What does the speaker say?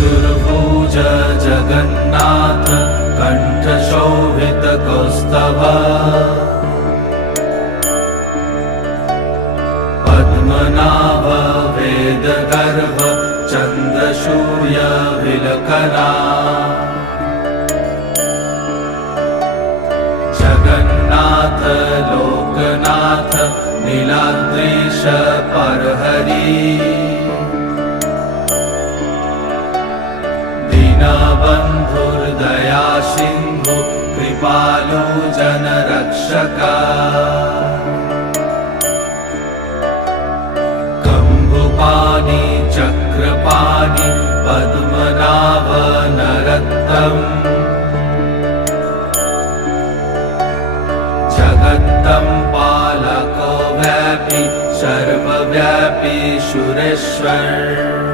चतुर्भुज जगन्नाथ कण्ठशोभितकौस्तभ पद्मनाभ वेदगर्भ चन्द्रसूर्य विलकना जगन्नाथ लोकनाथ नीलाद्रीश परहरि दीनबन्धुर्दया सिन्धु कृपालु जनरक्षका कम्बुपाणि चक्रपाणि पद्मनाभ नरत्तम् जगत्तं पालको व्यापी सर्वव्यापी सुरेश्वर